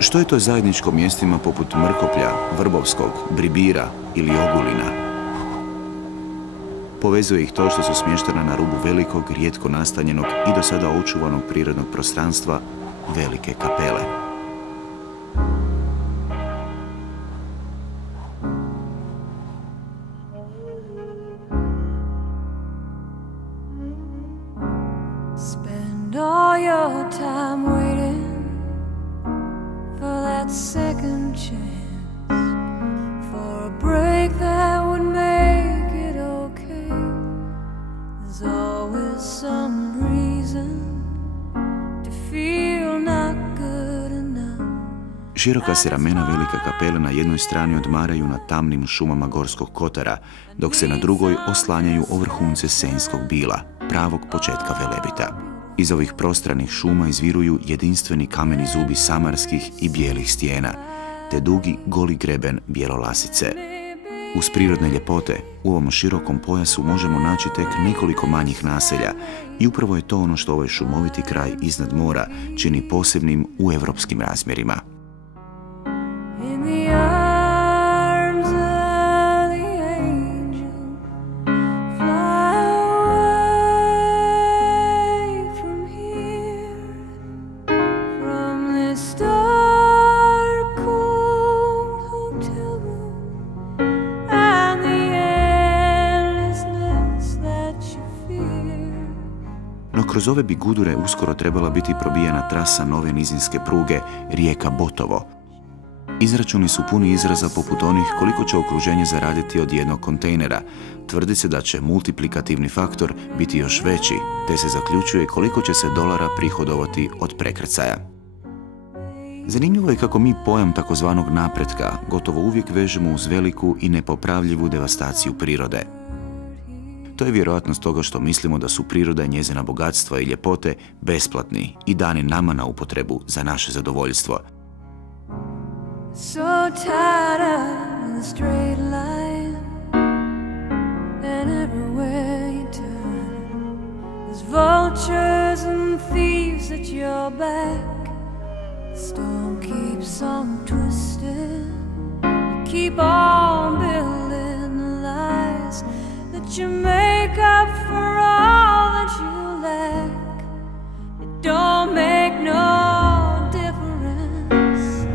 Što je to zajedničko mjestima poput Mrkoplja, Vrbovskog, Bribira ili Ogulina? Povezuje ih to što su smještena na rubu velikog, rijetko nastanjenog i do sada očuvanog prirodnog prostranstva Velike Kapele. Spend all your time waiting for that second chance, for a break that would make it okay. There's always some reason to feel not good enough. Široka se ramena Velike Kapele na jednoj strani odmaraju na tamnim šumama Gorskog kotara, dok se na drugoj oslanjaju o vrhunce Senjskog bila, pravog početka Velebita. Iz ovih prostranih šuma izviruju jedinstveni kameni zubi samarskih i bijelih stijena, te dugi goli greben Bjelolasice. Uz prirodne ljepote, u ovom širokom pojasu možemo naći tek nekoliko manjih naselja i upravo je to ono što ovaj šumoviti kraj iznad mora čini posebnim u evropskim razmjerima. No kroz ove bi gudure uskoro trebala biti probijena trasa nove nizinske pruge Rijeka-Botovo. Izračuni su puni izraza poput onih koliko će okruženje zaraditi od jednog kontejnera. Tvrdi se da će multiplikativni faktor biti još veći, te se zaključuje koliko će se dolara prihodovati od prekrcaja. Zanimljivo je kako mi pojam takozvanog napretka gotovo uvijek vežemo uz veliku i nepopravljivu devastaciju prirode. To je vjerojatno stoga što mislimo da su priroda i njezina bogatstva i ljepote besplatni i dani nama na upotrebu za naše zadovoljstvo. So tired of the straight line, and everywhere you turn, there's vultures and thieves at your back. The storm keeps on twisting, you keep on building the lies that you make up for all that you lack. It don't make no difference.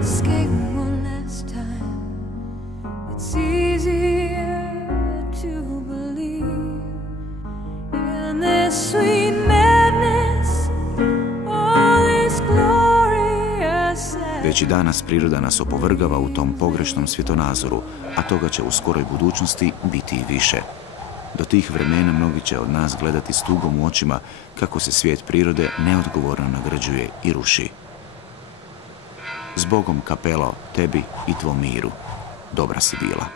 Escape one last time. It's easier to believe in this sweet madness, all this glorious. Već i danas priroda nas opovrgava u tom pogrešnom svjetonazoru, a toga će u skoroj budućnosti biti i više. Do tih vremena mnogi će od nas gledati s tugom u očima kako se svijet prirode neodgovorno nagrađuje i ruši. Zbogom Kapelo, tebi i tvom miru. Dobra si bila.